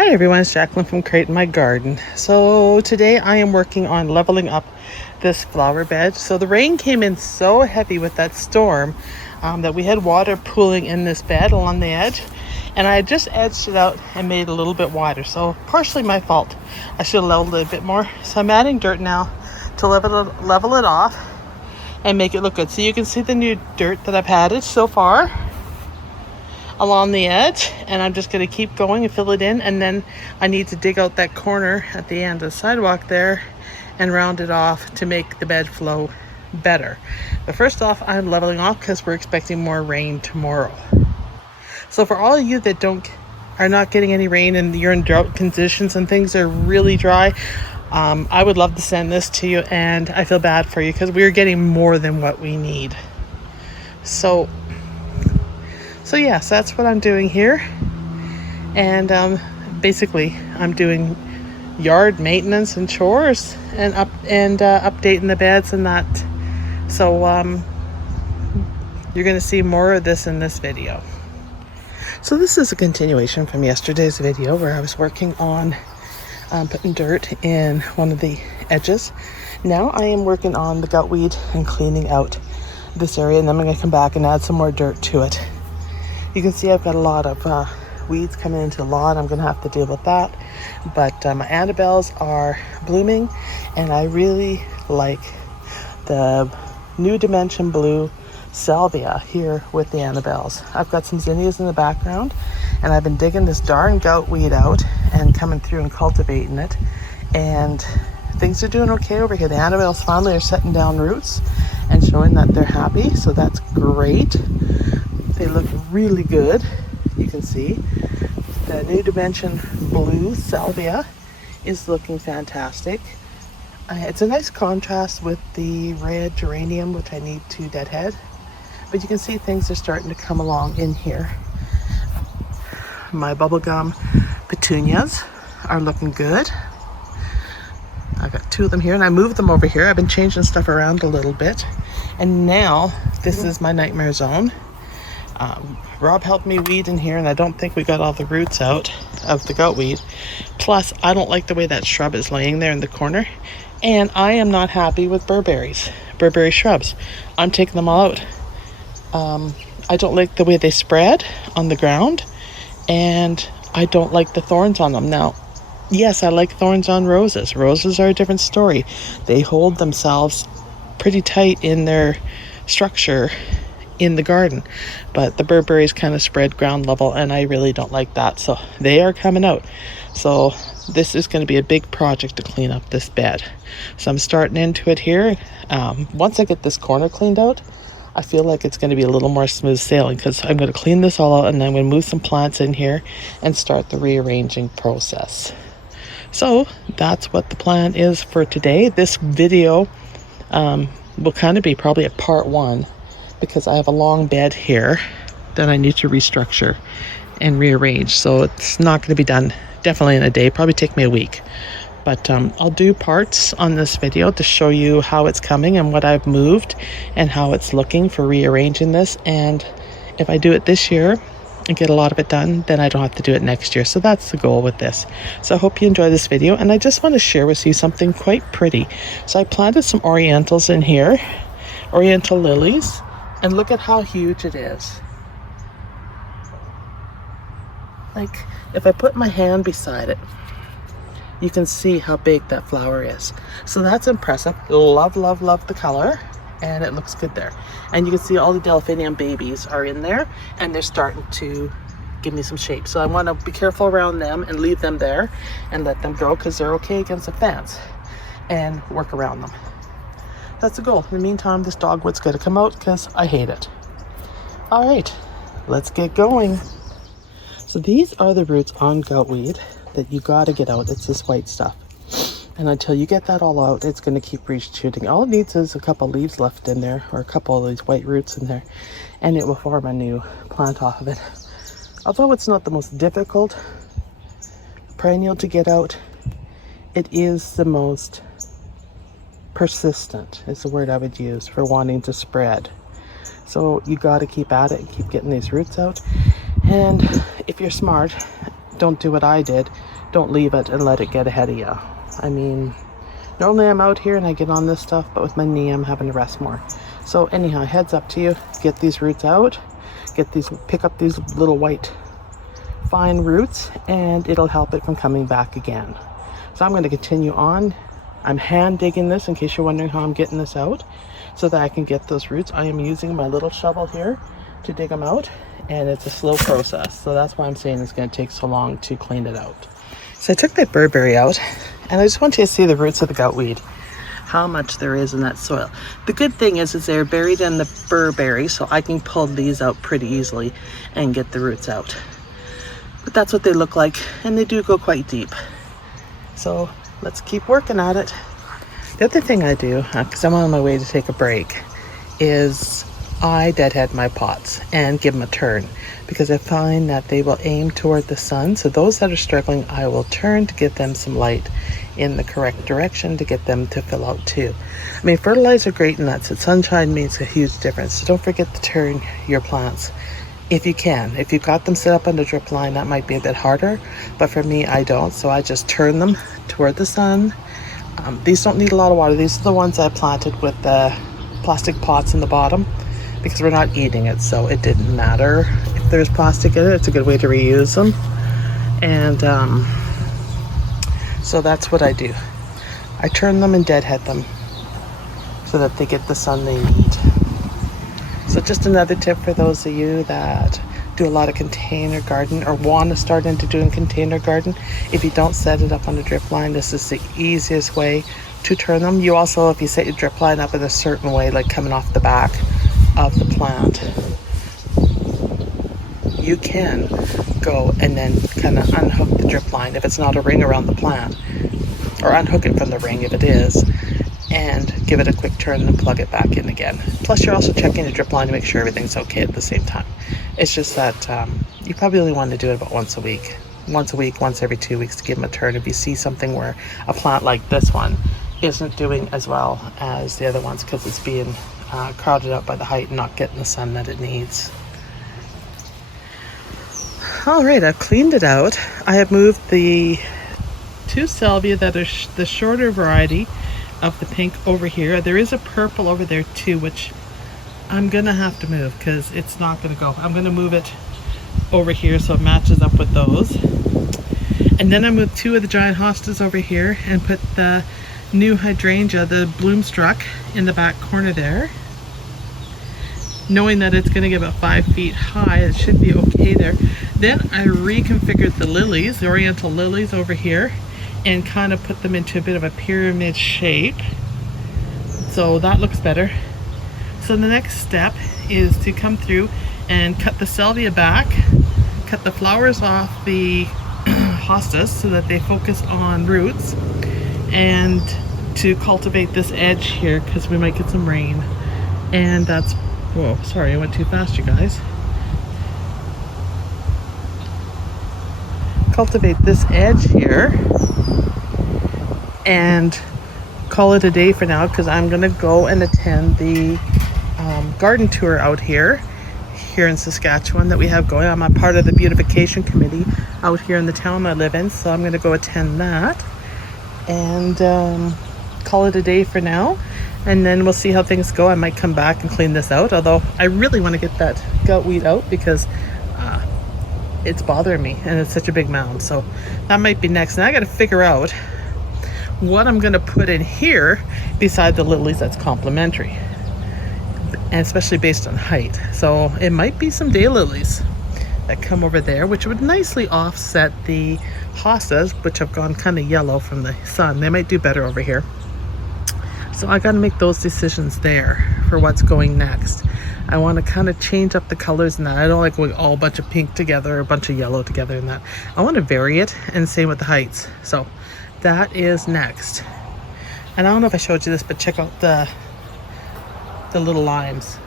Hi everyone, it's Jacqueline from Creating My Garden. So today I am working on leveling up this flower bed. So the rain came in so heavy with that storm that we had water pooling in this bed along the edge, and I just edged it out and made it a little bit wider. So partially my fault. I should have leveled it a bit more. So I'm adding dirt now to level it off and make it look good. So you can see the new dirt that I've added so far along the edge, and I'm just going to keep going and fill it in, and then I need to dig out that corner at the end of the sidewalk there and round it off to make the bed flow better. But first off, I'm leveling off because we're expecting more rain tomorrow. So for all of you that are not getting any rain and you're in drought conditions and things are really dry, I would love to send this to you, and I feel bad for you because we're getting more than what we need. So yes, that's what I'm doing here, and basically I'm doing yard maintenance and chores and updating the beds and that. So you're going to see more of this in this video. So this is a continuation from yesterday's video where I was working on putting dirt in one of the edges. Now I am working on the gutweed and cleaning out this area, and then I'm going to come back and add some more dirt to it. You can see I've got a lot of weeds coming into the lawn. I'm going to have to deal with that. But my Annabelles are blooming, and I really like the New Dimension Blue Salvia here with the Annabelles. I've got some zinnias in the background, and I've been digging this darn gout weed out and coming through and cultivating it. And things are doing okay over here. The Annabelles finally are setting down roots and showing that they're happy, so that's great. They look really good. You can see the New Dimension Blue Salvia is looking fantastic. It's a nice contrast with the red geranium, which I need to deadhead. But you can see things are starting to come along in here. My bubblegum petunias are looking good. I've got two of them here, and I moved them over here. I've been changing stuff around a little bit. And now this is my nightmare zone. Rob helped me weed in here, and I don't think we got all the roots out of the goutweed. Plus, I don't like the way that shrub is laying there in the corner, and I am not happy with Burberry shrubs. I'm taking them all out. I don't like the way they spread on the ground, and I don't like the thorns on them. Now, yes, I like thorns on roses. Roses are a different story. They hold themselves pretty tight in their structure in the garden, but the Burberries kind of spread ground level, and I really don't like that, so they are coming out. So this is going to be a big project to clean up this bed, so I'm starting into it here. Once I get this corner cleaned out, I feel like it's going to be a little more smooth sailing, because I'm going to clean this all out, and then I'm going to move some plants in here and start the rearranging process. So that's what the plan is for today. This video will kind of be probably a part one, because I have a long bed here that I need to restructure and rearrange. So it's not going to be done definitely in a day, probably take me a week. But I'll do parts on this video to show you how it's coming and what I've moved and how it's looking for rearranging this. And if I do it this year and get a lot of it done, then I don't have to do it next year. So that's the goal with this. So I hope you enjoy this video, and I just want to share with you something quite pretty. So I planted some orientals in here, oriental lilies. And look at how huge it is. Like, if I put my hand beside it, you can see how big that flower is. So that's impressive. Love, love, love the color. And it looks good there. And you can see all the delphinium babies are in there, and they're starting to give me some shape. So I want to be careful around them and leave them there and let them grow, because they're okay against the fence, and work around them. That's the goal. In the meantime, this dogwood's going to come out because I hate it. All right, let's get going. So these are the roots on goutweed that you got to get out. It's this white stuff. And until you get that all out, it's going to keep reshooting. All it needs is a couple leaves left in there, or a couple of these white roots in there, and it will form a new plant off of it. Although it's not the most difficult perennial to get out, it is the most persistent is the word I would use for wanting to spread. So you got to keep at it and keep getting these roots out. And if you're smart, don't do what I did. Don't leave it and let it get ahead of you. I mean, normally I'm out here and I get on this stuff, but with my knee I'm having to rest more. So anyhow, heads up to you. Get these roots out. Pick up these little white fine roots, and it'll help it from coming back again. So I'm going to continue on. I'm hand digging this in case you're wondering how I'm getting this out so that I can get those roots. I am using my little shovel here to dig them out, and it's a slow process. So that's why I'm saying it's going to take so long to clean it out. So I took that burberry out, and I just want you to see the roots of the goutweed, how much there is in that soil. The good thing is they're buried in the burberry, so I can pull these out pretty easily and get the roots out. But that's what they look like, and they do go quite deep. So let's keep working at it. The other thing I do, because I'm on my way to take a break, is I deadhead my pots and give them a turn, because I find that they will aim toward the sun. So those that are struggling, I will turn to give them some light in the correct direction to get them to fill out too. I mean, fertilizer great and that's it. Sunshine makes a huge difference. So don't forget to turn your plants if you can. If you've got them set up on the drip line, that might be a bit harder, but for me, I don't. So I just turn them toward the sun. These don't need a lot of water. These are the ones I planted with the plastic pots in the bottom, because we're not eating it, so it didn't matter if there's plastic in it. It's a good way to reuse them. And so that's what I do. I turn them and deadhead them so that they get the sun they need. So just another tip for those of you that do a lot of container garden or want to start into doing container garden. If you don't set it up on a drip line, this is the easiest way to turn them. You also, if you set your drip line up in a certain way, like coming off the back of the plant, you can go and then kind of unhook the drip line if it's not a ring around the plant, or unhook it from the ring if it is, and give it a quick turn and plug it back in again. Plus you're also checking the drip line to make sure everything's okay at the same time. It's just that you probably only want to do it about once a week, once every 2 weeks, to give them a turn. If you see something where a plant like this one isn't doing as well as the other ones because it's being crowded out by the height and not getting the sun that it needs. All right, I've cleaned it out. I have moved the two salvia that are the shorter variety of the pink over here. There is a purple over there too, which I'm gonna have to move because it's not gonna go. I'm gonna move it over here so it matches up with those. And then I moved two of the giant hostas over here and put the new hydrangea, the bloomstruck, in the back corner there. Knowing that it's going to get about 5 feet high, it should be okay there. Then I reconfigured the lilies, the oriental lilies over here, and kind of put them into a bit of a pyramid shape. So that looks better. So the next step is to come through and cut the salvia back, cut the flowers off the hostas so that they focus on roots, and to cultivate this edge here because we might get some rain. And that's, whoa, sorry, I went too fast, you guys. Cultivate this edge here and call it a day for now, because I'm gonna go and attend the garden tour out here in Saskatchewan that we have going. I'm a part of the beautification committee out here in the town I live in, so I'm gonna go attend that and call it a day for now, and then we'll see how things go. I might come back and clean this out, although I really want to get that goutweed out because it's bothering me and it's such a big mound. So that might be next. And I got to figure out what I'm going to put in here beside the lilies that's complementary, and especially based on height. So it might be some daylilies that come over there, which would nicely offset the hostas, which have gone kind of yellow from the sun. They might do better over here. So I got to make those decisions there for what's going next. I want to kind of change up the colors and that. I don't like going all bunch of pink together, a bunch of yellow together and that. I want to vary it, and same with the heights. So that is next. And I don't know if I showed you this, but check out the little limes,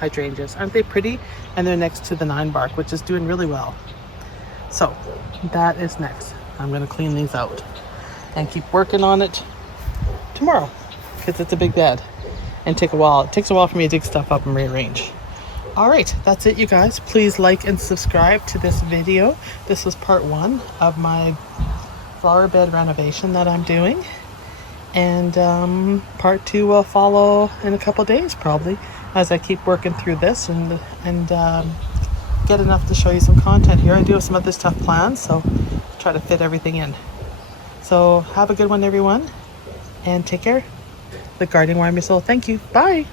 hydrangeas. Aren't they pretty? And they're next to the 9-bark, which is doing really well. So that is next. I'm going to clean these out and keep working on it tomorrow, because it's a big bed and take a while. It takes a while for me to dig stuff up and rearrange. All right, that's it, you guys. Please like and subscribe to this video. This was part 1 of my flower bed renovation that I'm doing. And part 2 will follow in a couple days probably, as I keep working through this and get enough to show you some content here. I do have some other stuff planned, so try to fit everything in. So have a good one, everyone, and take care. The gardening warm your soul. Thank you. Bye.